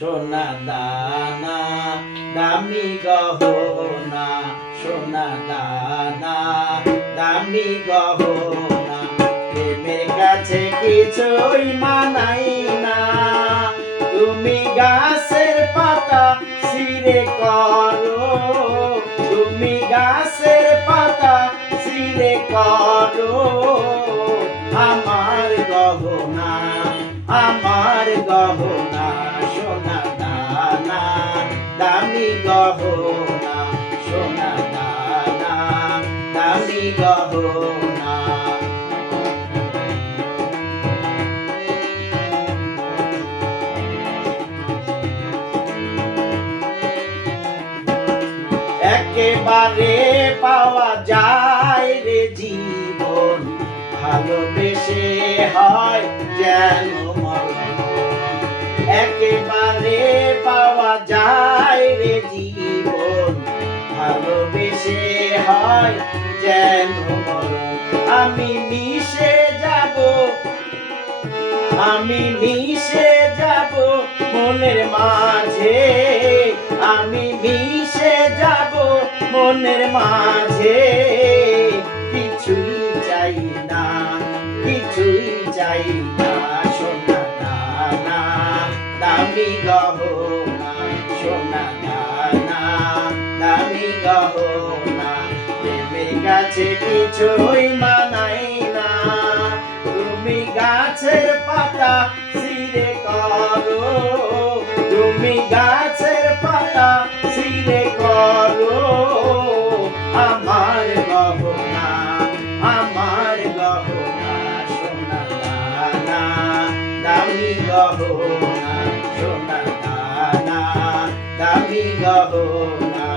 সোনা দানা দামি গহনা, সোনা দানা দামি গহনা, প্রেমের কাছে কিছুই মানাই না। তুমি গাছের পাতা ছিঁড়ে করো, তুমি গাছের পাতা ছিঁড়ে করো আমার গহনা, আমার গহনা, সোনা দানা দামি গহনা, সোনা দানা দামি গহনা। একেবারে পাওয়া যায় রে জীবন, ভালোবেসে হয় যেন মরণ। একেবারে পাওয়া যায় রে জীবন, ভালোবেসে হয় যেন মরণ। আমি মিশে যাব, আমি মিশে যাব মনের মাঝে, আমি মিশে যাব মনের মাঝে। কিছুই চাই না, কিছুই চাই না, সোনা দানা দামি গহনা, সোনা দানা দামি গহনা, প্রেমের কাছে কিছুই মানাই না। তুমি গাছের পাতা ছিঁড়ে করো, তুমি গাছের পাতা ছিঁড়ে করো আমার গহনা, আমার গহনা, সোনা দানা দামি গহনা, সোনা দানা দামি গহনা।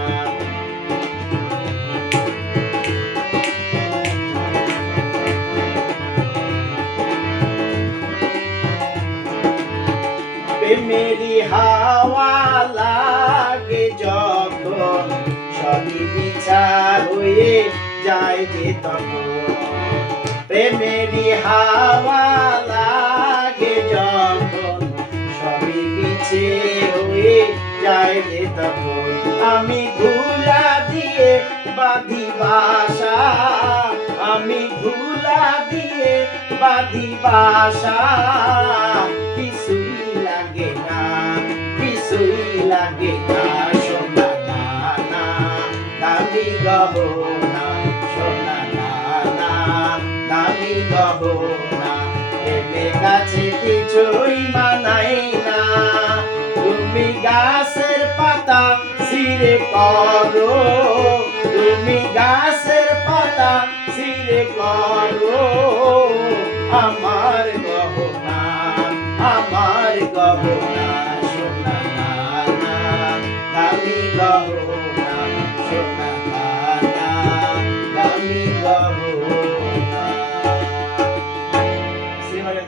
প্রেমেরই হাওয়া লাগে যখন, সবই বিচার হয়ে যায় যে তখন। প্রেমেরই হাওয়া লাগে যখন, সবই পিছে হয়ে যায় যে তখন। আমি ধুলা দিয়ে বাঁধি বাসা, আমি ধুলা দিয়ে বাঁধি বাসা, কিছুই লাগে না, কিছুই লাগে না, সোনা দানা দামি গহনা, সোনা দানা দামি গহনা, প্রেমের কাছে কিছুই মানাই না। তুমি গাছের পাতা ছিঁড়ে করো, তুমি গাছের পাতা ছিঁড়ে করো আমার গহনা, আমার গহনা, সোনা দানা দামি গহনা, সোনা